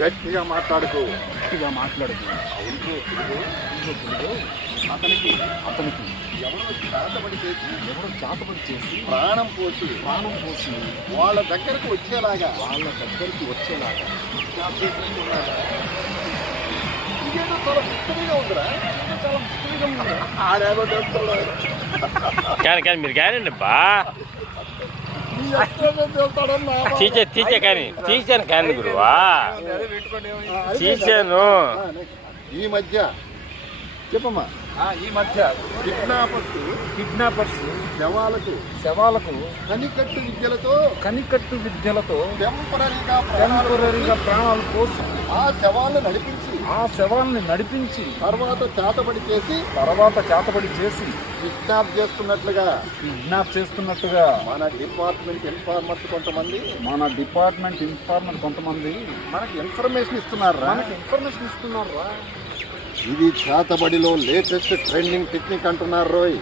గట్టిగా మాట్లాడుకో. గట్టిగా మాట్లాడుకో. అతనికి ఎవరో చేతబడి చేసి ప్రాణం పోసి వాళ్ళ దగ్గరకు వచ్చేలాగా ఇదేదో చాలా ముఖ్యంగా ఉందిరా. ఆడేదో చేస్తున్నాడు. కానీ మీరు కానండి బా నీ ఎక్కడ చేస్తాడన్నా తీసాను కానీ గురువా తీసాను. ఈ మధ్య చెప్పమ్మా. ఈ మధ్య కిడ్నాపర్స్ శవాలకు కనికట్టు విద్యలతో టెంపరరీగా ప్రాణాలు పోసి ఆ శవాలను నడిపించి తర్వాత చేతబడి చేసి కిడ్నాప్ చేస్తున్నట్లుగా మన డిపార్ట్మెంట్ ఇన్ఫార్మర్ కొంతమంది మనకి ఇన్ఫర్మేషన్ ఇస్తున్నారా. ఇది చేతబడిలో లేటెస్ట్ ట్రెండింగ్ టెక్నిక్ అంటున్నారు రోయ్.